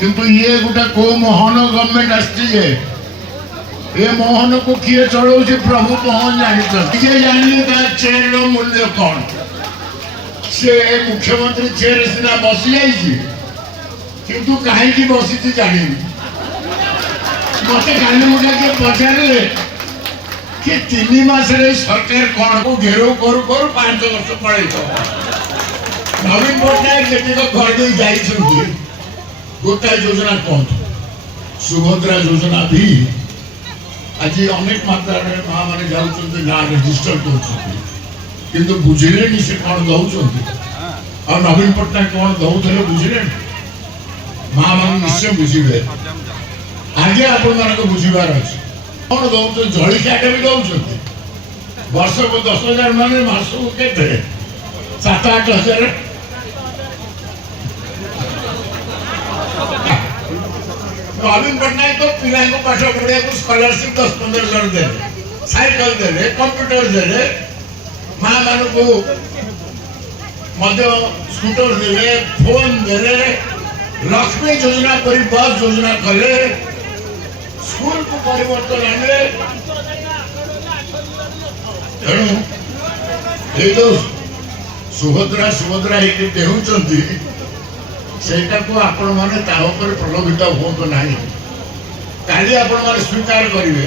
किंतु ये गोटे को मोहन गवर्नमेंट आए ये मोहन को किए चलाऊ प्रभु मोहन जानी जानली चेयर मूल्य कौन से मुख्यमंत्री चेयर सीना बसी जाइए किंतु कहीं बसी जानी मत काली मुझे किए पचारे कि 3 मास सरकार कौन को घेराव करू करू 5 वर्ष पड़े नवीन पट्टनायक जी घर दे जाइए गोटाए योजना कौन सुभद्रा योजना भी आज अनेक मात्रा माँ मैंने जाऊँ ना रेजिस्टर कर बुझे से कौन दौरान और नवीन पट्टनायक कौन दौले बुझे माँ मान निश्चय बुझे आगे आप बुझार अच्छे कौन दौर जलिया भी दौरान वर्ष को 10,000 मान मास को के 7-8 हजार नवीन पट्टनायक तो पिला पाठ पढ़ा स्कॉलरशिप 10-15 जन दे साइकिल दे कंप्यूटर दे माँ मान को स्कूटर दे फोन दे लक्ष्मी योजना पर बस योजना कले स्कूल को परिवर्तन आने तेणु ये जो सुभद्रा सुभद्रा ये देउचंती सेटा को आपण माने ता ऊपर प्रलोभित होतो नाही काली आपण माने स्वीकार करिवे